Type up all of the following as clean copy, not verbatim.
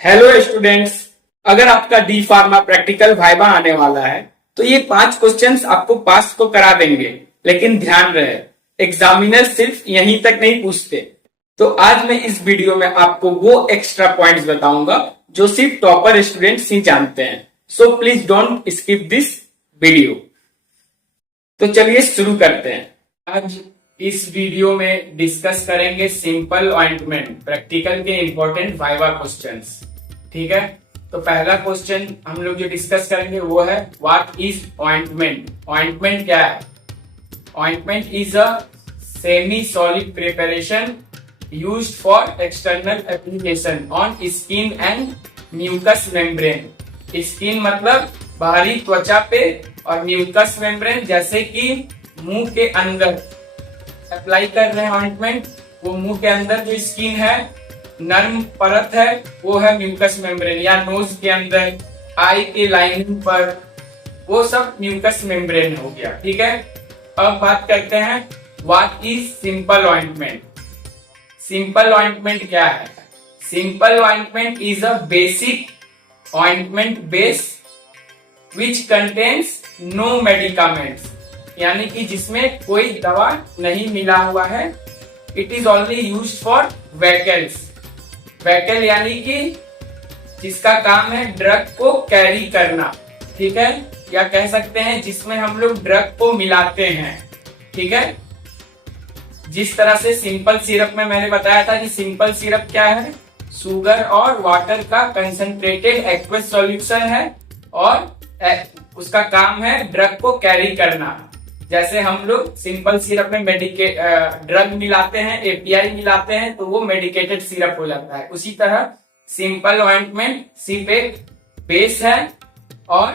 Hello students. अगर आपका D pharma practical viva आने वाला है तो ये 5 क्वेश्चंस आपको पास तो करा देंगे, लेकिन ध्यान रहे एग्जामिनर सिर्फ यहीं तक नहीं पूछते। तो आज मैं इस वीडियो में आपको वो एक्स्ट्रा पॉइंट्स बताऊंगा जो सिर्फ टॉपर स्टूडेंट्स ही जानते हैं। So please don't skip this video. तो चलिए शुरू करते हैं। आज इस वीडियो में डिस्कस करेंगे सिंपल ऑइंटमेंट प्रैक्टिकल के इंपॉर्टेंट वाइवा क्वेश्चंस। ठीक है, तो पहला क्वेश्चन हम लोग जो डिस्कस करेंगे वो है व्हाट इज ऑइंटमेंट। ऑइंटमेंट क्या है? Ointment is a semi solid preparation used for external application on skin and mucous membrane. Skin मतलब बाहरी त्वचा पे, और म्यूकस मेम्ब्रेन जैसे कि मुंह के अंदर अप्लाई कर रहे हैं ऑइंटमेंट। वो मुंह के अंदर जो स्किन है, नर्म परत है, वो है म्यूकस मेम्ब्रेन, या नोज के अंदर, आई के लाइनिंग पर, वो सब म्यूकस मेम्ब्रेन हो गया। ठीक है, अब बात करते हैं what is simple ointment. Simple ointment क्या है? Simple ointment is a basic ointment base which contains no medicaments, यानी कि जिसमें कोई दवा नहीं मिला हुआ है। It is only use for vehicles. Vehicle यानी कि जिसका काम है ड्रग को कैरी करना। ठीक है, या कह सकते हैं जिसमें हम लोग ड्रग को मिलाते हैं। ठीक है, जिस तरह से सिंपल सिरप में मैंने बताया था कि सिंपल सिरप क्या है, शुगर और वाटर का कंसंट्रेटेड एक्वस सॉल्यूशन है, और उसका काम है ड्रग को कैरी करना। जैसे हम लोग सिंपल सिरप में ड्रग मिलाते हैं, एपीआई मिलाते हैं, तो वो मेडिकेटेड सिरप हो जाता है। उसी तरह सिंपल ऑइंटमेंट सिर्फ एक बेस है और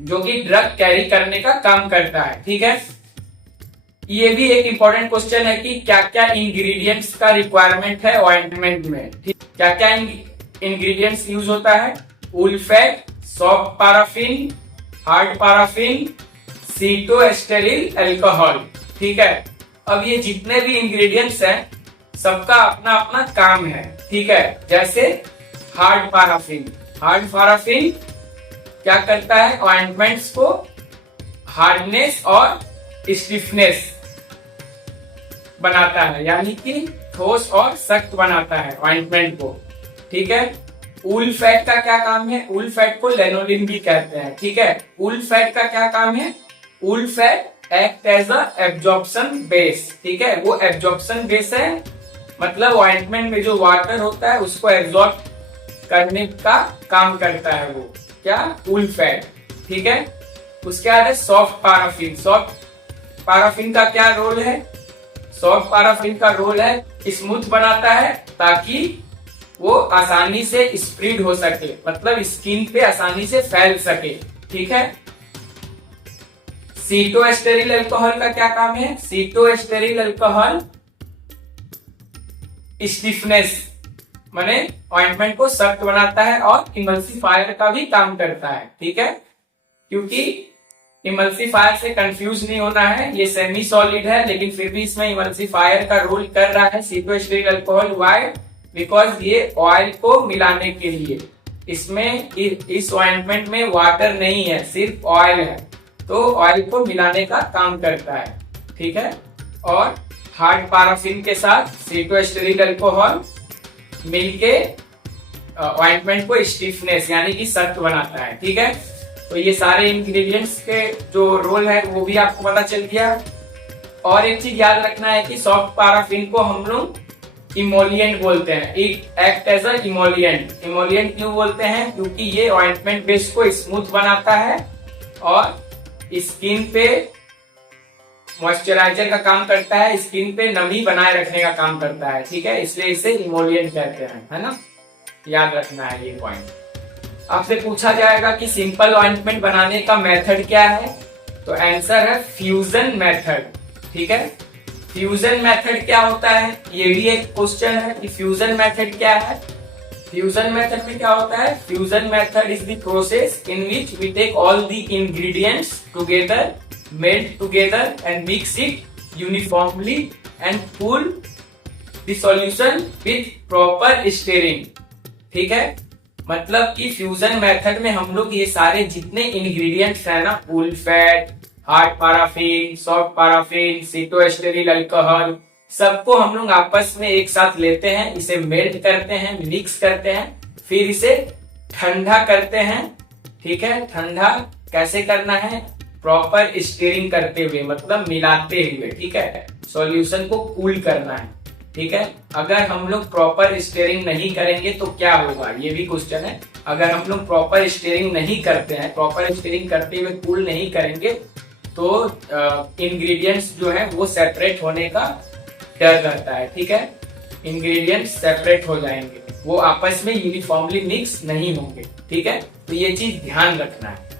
जो कि ड्रग कैरी करने का काम करता है। ठीक है, ये भी एक इंपॉर्टेंट क्वेश्चन है कि क्या क्या इंग्रेडिएंट्स का रिक्वायरमेंट है ऑइंटमेंट में। क्या क्या इंग्रेडिएंट्स यूज होता है? Wool fat, soft paraffin, hard paraffin, cetostearyl alcohol. ठीक है, अब ये जितने भी इंग्रेडिएंट्स हैं सबका अपना अपना काम है। ठीक है, जैसे हार्ड पैराफिन। हार्ड पैराफिन क्या करता है? ऑइंटमेंट्स को हार्डनेस और स्टिफनेस बनाता है, यानी कि ठोस और सख्त बनाता है ऑइंटमेंट को। ठीक है, वूल फैट का क्या काम है? वूल फैट को लेनोलिन भी कहते हैं। ठीक है, वूल फैट का क्या काम है? Wool fat act as a absorption base. ठीक है, वो एब्जॉर्प्शन बेस है, मतलब ऑइंटमेंट में जो वाटर होता है उसको एब्जॉर्ब करने का काम करता है वो, क्या? Wool fat. ठीक है, उसके बाद है सॉफ्ट पैराफिन। सॉफ्ट पैराफिन का क्या रोल है? सॉफ्ट पैराफिन का रोल है स्मूथ बनाता है ताकि वो आसानी से स्प्रेड हो सके, मतलब स्किन पे आसानी से फैल सके। ठीक है, सीटोस्टेरिल अल्कोहल का क्या काम है? सीटोस्टेरिल अल्कोहल स्टिफनेस माने ऑइंटमेंट को सख्त बनाता है, और इमल्सिफायर का भी काम करता है। ठीक है, क्योंकि इमल्सिफायर से कंफ्यूज नहीं होना है, ये सेमी सॉलिड है लेकिन फिर भी इसमें इमल्सिफायर का रोल कर रहा है सीटोस्टेरिल अल्कोहल। व्हाई? बिकॉज ये ऑयल को मिलाने के लिए, इसमें इस ऑइंटमेंट में वाटर नहीं है, सिर्फ ऑयल है, तो ऑयल को मिलाने का काम करता है। ठीक है, और हार्ड पैराफिन के साथ सीटोस्टेरिल अल्कोहल मिलके ऑइंटमेंट को स्टिफनेस यानी कि सख्त बनाता है। ठीक है, तो ये सारे इंग्रेडिएंट्स के जो रोल है वो भी आपको पता चल गया। और एक चीज याद रखना है कि सॉफ्ट पैराफिन को हम लोग इमोलिएंट बोलते हैं। It act as a emollient. Emollient क्यों बोलते हैं? क्योंकि ये ऑइंटमेंट बेस को स्मूथ बनाता है और स्किन पे मॉइस्चराइजर का काम करता है, स्किन पे नमी बनाए रखने का काम करता है। ठीक है, इसलिए इसे इमोलिएंट कहते हैं, है ना? याद रखना है ये पॉइंट। आपसे पूछा जाएगा कि सिंपल ऑइंटमेंट बनाने का मेथड क्या है, तो आंसर है फ्यूजन मेथड। ठीक है, फ्यूजन मेथड क्या होता है, ये भी एक क्वेश्चन है कि फ्यूजन मेथड क्या है। फ्यूजन मेथड में क्या होता है? Fusion method is the process in which we take all the ingredients together, melt together and mix it uniformly and cool the solution with proper stirring. ठीक है। मतलब कि फ्यूजन मेथड में हम लोग ये सारे जितने इंग्रेडिएंट्स है ना, full fat, hard paraffin, soft paraffin, cetostearyl alcohol, सबको हम लोग आपस में एक साथ लेते हैं, इसे मेल्ट करते हैं, मिक्स करते हैं, फिर इसे ठंडा करते हैं। ठीक है, ठंडा कैसे करना है? प्रॉपर स्टीयरिंग करते हुए, मतलब मिलाते हुए। ठीक है, सॉल्यूशन को कूल करना है। ठीक है, अगर हम लोग प्रॉपर स्टीयरिंग नहीं करेंगे तो क्या होगा, ये भी क्वेश्चन है। अगर हम लोग प्रॉपर स्टीयरिंग नहीं करते हैं, प्रॉपर स्टीयरिंग करते हुए कूल नहीं करेंगे तो इंग्रेडिएंट्स जो है वो सेपरेट होने का डर रहता है। ठीक है, इंग्रेडिएंट्स सेपरेट हो जाएंगे, वो आपस में यूनिफॉर्मली मिक्स नहीं होंगे। ठीक है, तो ये चीज ध्यान रखना है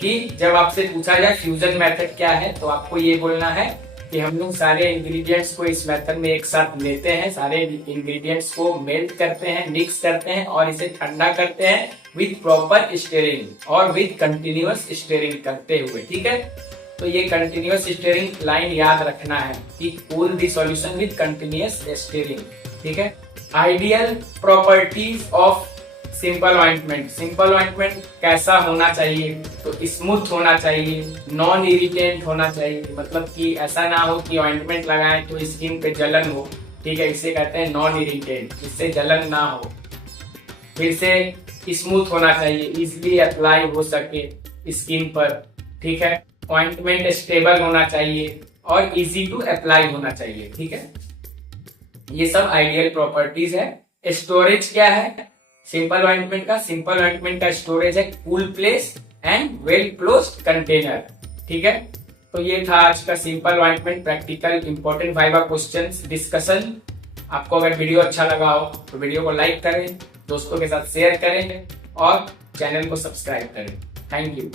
कि जब आपसे पूछा जाए फ्यूजन मेथड क्या है, तो आपको ये बोलना है कि हम लोग सारे इंग्रेडिएंट्स को इस मेथड में एक साथ लेते हैं, सारे इंग्रेडिएंट्स को मेल्ट करते हैं, मिक्स करते हैं और इसे ठंडा करते हैं विद प्रॉपर स्टीयरिंग और विद कंटिन्यूअस स्टीयरिंग करते हुए। ठीक है, तो ये कंटिन्यूअस स्टीयरिंग लाइन याद रखना है कि cool the solution with continuous steering. ठीक है, ideal properties of simple ointment. Simple ointment कैसा होना चाहिए? तो स्मूथ होना चाहिए, नॉन इरिटेंट होना चाहिए, मतलब कि ऐसा ना हो कि ऑइंटमेंट लगाएं तो स्किन पे जलन हो। ठीक है, इसे कहते हैं नॉन इरिटेंट, जिससे जलन ना हो। फिर से स्मूथ होना चाहिए, इजिली अप्लाई हो सके स्किन पर। ठीक है, ऑइंटमेंट स्टेबल होना चाहिए और इजी टू अप्लाई होना चाहिए। ठीक है, ये सब आइडियल प्रॉपर्टीज है। स्टोरेज क्या है सिंपल ऑइंटमेंट का? सिंपल ऑइंटमेंट का स्टोरेज है cool place and well closed container. ठीक है, तो ये था आज का simple ointment practical important viva questions discussion. आपको अगर वीडियो अच्छा लगा हो तो वीडियो को लाइक करें, दोस्तों के साथ शेयर करें और चैनल को सब्सक्राइब करें। Thank you.